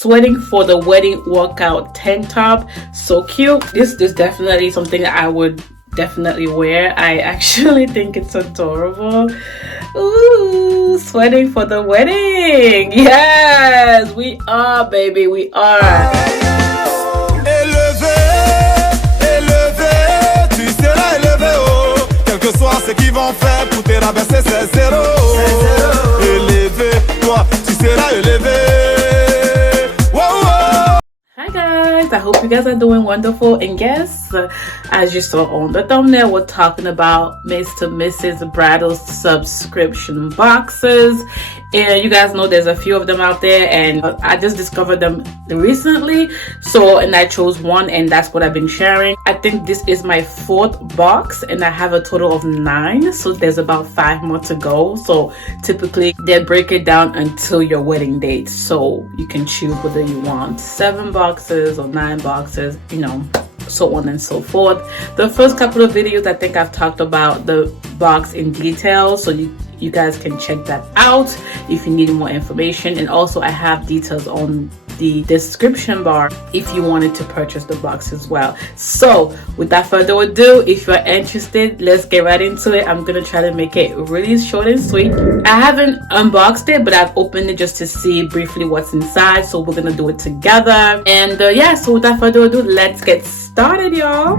Sweating for the wedding workout tank top. So cute. This is definitely something that I would definitely wear. I actually think it's adorable. Ooh, sweating for the wedding. Yes, we are, baby, we are. Ce qu'ils vont faire pour te rabaisser c'est zéro. Élevé, toi tu seras élevé. Hi guys, I hope you guys are doing wonderful. And yes, as you saw on the thumbnail, we're talking about Mr. Mrs. Bridal's subscription boxes. And you guys know there's a few of them out there, and I just discovered them recently, and I chose one, and that's what I've been sharing. I think this is my 4th box, and I have a total of 9, so there's about 5 more to go. So typically they break it down until your wedding date, so you can choose whether you want 7 boxes or 9 boxes, you know, so on and so forth. The first couple of videos, I think I've talked about the box in detail, so you guys can check that out if you need more information. And also I have details on the description bar if you wanted to purchase the box as well. So without further ado, if you're interested, let's get right into it. I'm gonna try to make it really short and sweet. I haven't unboxed it, but I've opened it just to see briefly what's inside, so we're gonna do it together. And yeah, so without further ado, let's get started, y'all.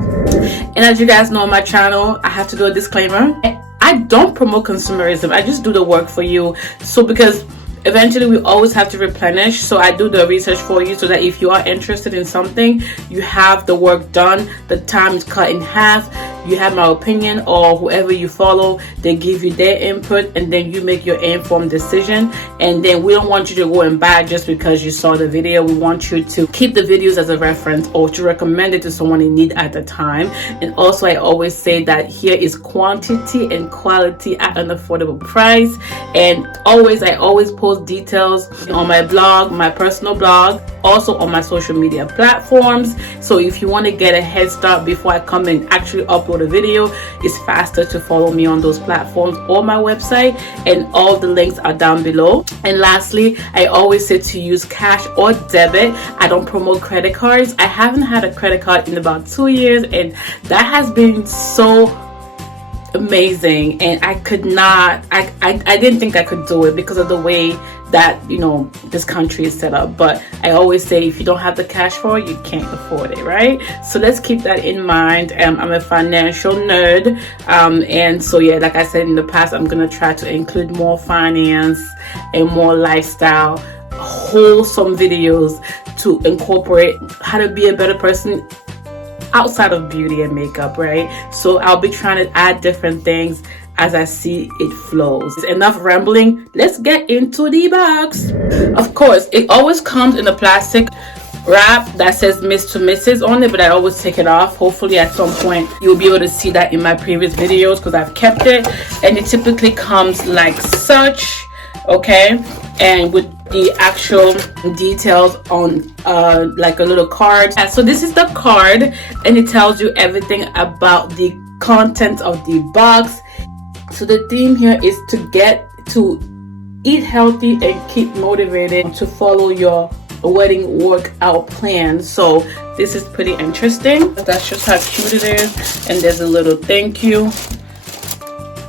And as you guys know on my channel, I have to do a disclaimer. I don't promote consumerism. I just do the work for you. So because eventually we always have to replenish, so I do the research for you so that if you are interested in something, you have the work done, the time is cut in half, you have my opinion, or whoever you follow, they give you their input, and then you make your informed decision. And then we don't want you to go and buy just because you saw the video. We want you to keep the videos as a reference or to recommend it to someone in need at the time. And also I always say that here is quantity and quality at an affordable price. And I always post details on my blog, my personal blog, also on my social media platforms. So if you want to get a head start before I come and actually upload a video, it's faster to follow me on those platforms or my website, and all the links are down below. And lastly, I always say to use cash or debit. I don't promote credit cards. I haven't had a credit card in about 2 years, and that has been so amazing. And I could not, I didn't think I could do it because of the way that, you know, this country is set up. But I always say if you don't have the cash for it, you can't afford it, right? So let's keep that in mind. I'm a financial nerd, and so yeah, like I said in the past, I'm gonna try to include more finance and more lifestyle wholesome videos to incorporate how to be a better person outside of beauty and makeup, right? So I'll be trying to add different things as I see it flows. Enough rambling, let's get into the box. Of course, it always comes in a plastic wrap that says Mr. Mrs. on it, but I always take it off. Hopefully at some point you'll be able to see that in my previous videos because I've kept it. And it typically comes like such, okay? And with the actual details on like a little card. And so this is the card, and it tells you everything about the content of the box. So the theme here is to eat healthy and keep motivated to follow your wedding workout plan. So this is pretty interesting. That's just how cute it is. And there's a little thank you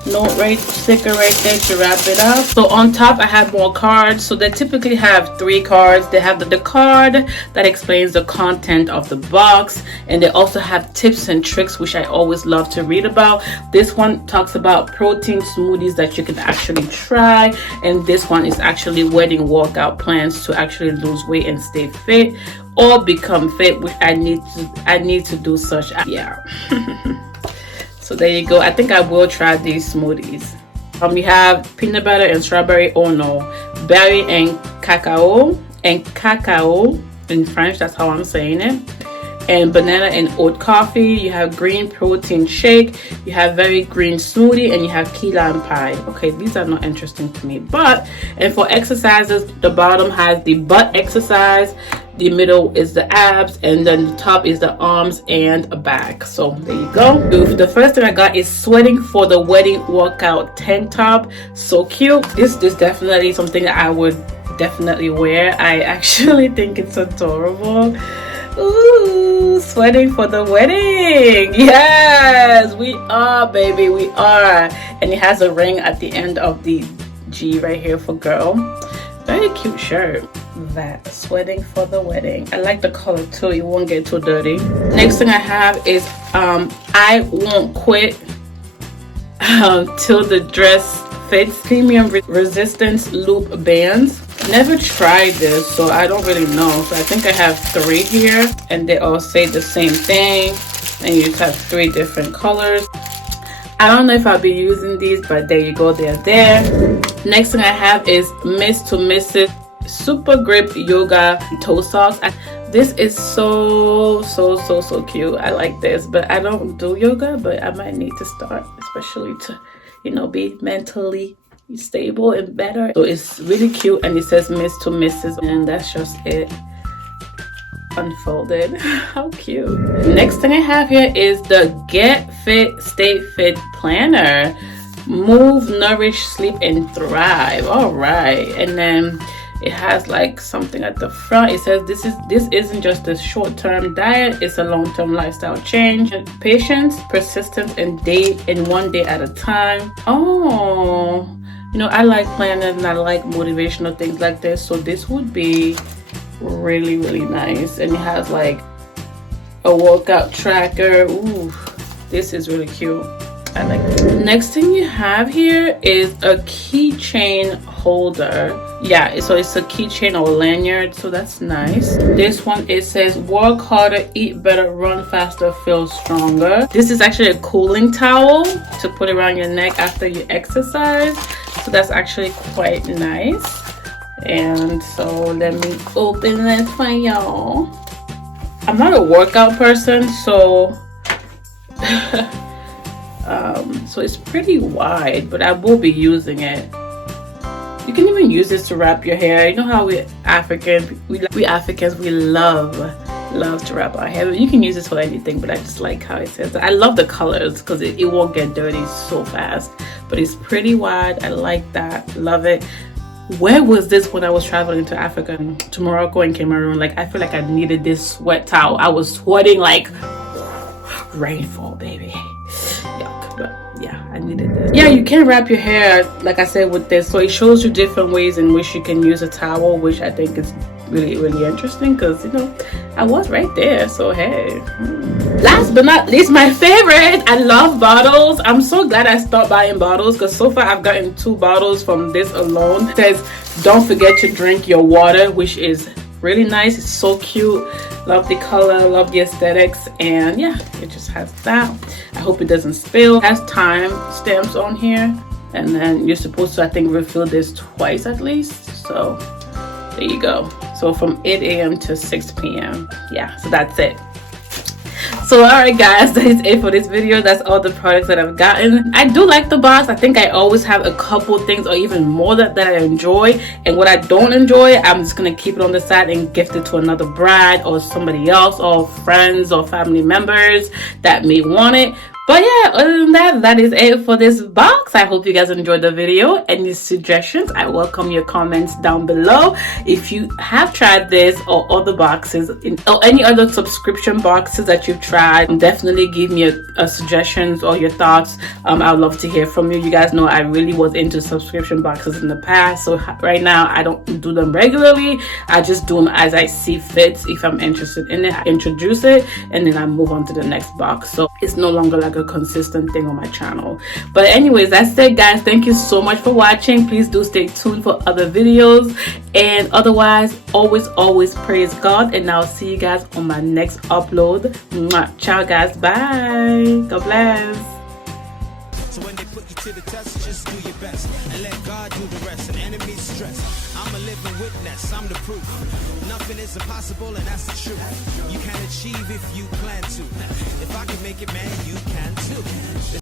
note sticker right there to wrap it up. So on top I have more cards. So they typically have 3 cards. They have the card that explains the content of the box, and they also have tips and tricks, which I always love to read about. This one talks about protein smoothies that you can actually try, and this one is actually wedding workout plans to actually lose weight and stay fit or become fit, which I need to do such. Yeah. So there you go. I think I will try these smoothies. We have peanut butter and strawberry, oh no, berry and cacao in French, that's how I'm saying it, and banana and oat coffee. You have green protein shake, you have very green smoothie, and you have key lime pie. Okay, these are not interesting to me. And for exercises, the bottom has the butt exercise, the middle is the abs, and then the top is the arms and a back. So there you go. The first thing I got is sweating for the wedding workout tank top. So cute. This is definitely something that I would definitely wear. I actually think it's adorable. Ooh, sweating for the wedding. Yes, we are, baby, we are. And it has a ring at the end of the G right here for girl. Very cute shirt. That sweating for the wedding. I like the color too, it won't get too dirty. Next thing I have is I won't quit till the dress fits. Premium resistance loop bands. Never tried this, so I don't really know. So I think I have 3 here, and they all say the same thing, and you just have 3 different colors. I don't know if I'll be using these, but there you go, they're there. Next thing I have is Miss to Mrs. Super Grip Yoga Toe Socks. This is so cute. I like this, but I don't do yoga, but I might need to start, especially to, you know, be mentally stable and better. So it's really cute, and it says Miss to Mrs. and that's just it unfolded. How cute. Next thing I have here is the Get Fit Stay Fit Planner. Move, nourish, sleep, and thrive. All right, and then it has like something at the front. It says this isn't just a short-term diet, it's a long-term lifestyle change. Patience, persistence, and one day at a time. Oh, you know, I like planners and I like motivational things like this, so this would be really nice. And it has like a workout tracker. Ooh, this is really cute. I like it. Next thing you have here is a keychain holder. Yeah, so it's a keychain or lanyard, so that's nice. This one, it says work harder, eat better, run faster, feel stronger. This is actually a cooling towel to put around your neck after you exercise, so that's actually quite nice. And so let me open this for y'all. I'm not a workout person, so so it's pretty wide, but I will be using it. You can even use this to wrap your hair. You know how we Africans, we love to wrap our hair. You can use this for anything, but I just like how it says that. I love the colors because it won't get dirty so fast, but it's pretty wide. I like that. Love it. Where was this when I was traveling to Africa, to Morocco and Cameroon? Like, I feel like I needed this sweat towel. I was sweating like rainfall, baby. Yuck, but yeah, I needed this. Yeah, you can wrap your hair, like I said, with this. So it shows you different ways in which you can use a towel, which I think is really interesting because, you know, I was right there, so hey. Last but not least, my favorite, I love bottles. I'm so glad I stopped buying bottles because so far I've gotten 2 bottles from this alone. It says don't forget to drink your water, which is really nice. It's so cute. Love the color, love the aesthetics, and yeah, it just has that. I hope it doesn't spill. It has time stamps on here, and then you're supposed to, I think, refill this twice at least. So there you go. So from 8 a.m. to 6 p.m. Yeah, so that's it. So alright guys, that is it for this video. That's all the products that I've gotten. I do like the box. I think I always have a couple things or even more that I enjoy, and what I don't enjoy, I'm just gonna keep it on the side and gift it to another bride or somebody else or friends or family members that may want it. But yeah, other than that, that is it for this box. I hope you guys enjoyed the video. Any suggestions, I welcome your comments down below. If you have tried this or other boxes or any other subscription boxes that you've tried, definitely give me a suggestions or your thoughts. I would love to hear from you. You guys know I really was into subscription boxes in the past, so right now I don't do them regularly. I just do them as I see fit. If I'm interested in it, I introduce it and then I move on to the next box. So it's no longer like a consistent thing on my channel. But anyways, that's it guys. Thank you so much for watching. Please do stay tuned for other videos, and otherwise always praise God, and I'll see you guys on my next upload. Mwah. Ciao guys, bye. God bless. So when they put you to the test, just do your best and let God do the rest. And enemies stress, I'm a living witness, I'm the proof. Nothing is impossible, and that's the truth. You can achieve if you plan to. If I can make it, man, you can too.